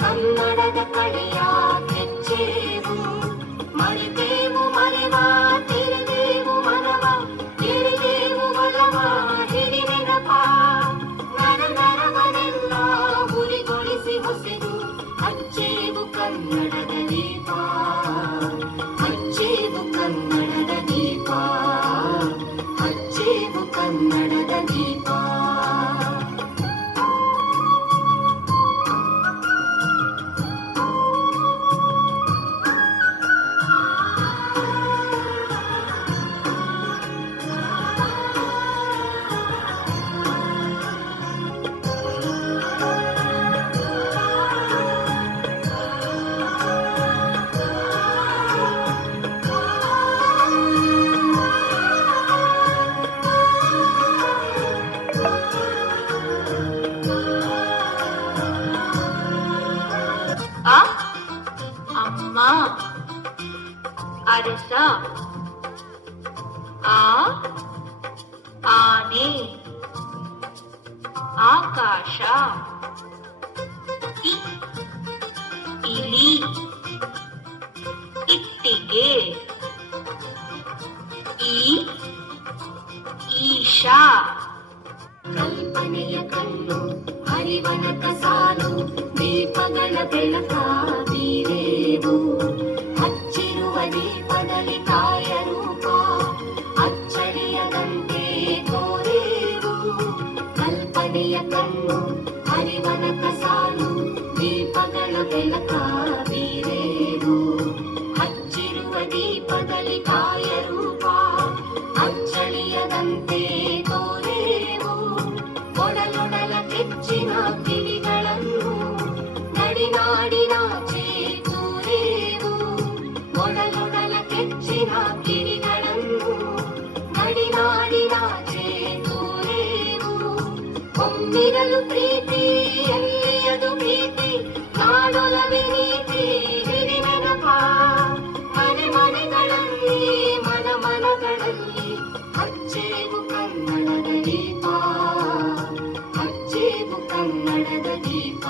ಕನ್ನಡದ ಅಮ್ಮ ಅರಸ, ಆ, ಆನೆ, ಆಕಾಶ ಇಲಿ, ಇಟ್ಟಿಗೆ ಈ ಈಶಾ. ಕಲ್ಪನೆಯ ಕಣ್ಣು ಹರಿವನ ಕಸಾಲು ದೀಪಗಳ ಬೆಳಕ ಕಲ್ಪನೆಯ ಕಣ್ಣು ಹರಿವನ ಕಸಾಲು ದೀಪಗಳ ಬೆಳಕ ಬೀರೇವು ಹಚ್ಚಿರುವ ದೀಪದಲ್ಲಿ ತಾಯ ರೂಪ ಅಚ್ಚಳಿಯದಂತೆ ತೋರೇವು ಒಡಲೊಡಲ ಕೆಚ್ಚಿನ ಕಿವಿಗಳನ್ನು ನಡಿನಾಡಿನಾಚೆ ತೂರೇವು ಒಡಲೊಡಲ ಕೆಚ್ಚಿನ ಕಿವಿಗಳನ್ನು ಒಮ್ಮಿರಲು ಪ್ರೀತಿ, ಎಲ್ಲಿಯದು ಪ್ರೀತಿ ಕಾಡೊಲವೆ ನೀತಿ ಹಿರಿಮೆನಪ ಮನೆ ಮನೆಗಳಲ್ಲಿ, ಮನ ಮನಗಳಲ್ಲಿ, ಹಚ್ಚೇವು ಕನ್ನಡದ ದೀಪ. ಹಚ್ಚೇವು ಕನ್ನಡದ ದೀಪ.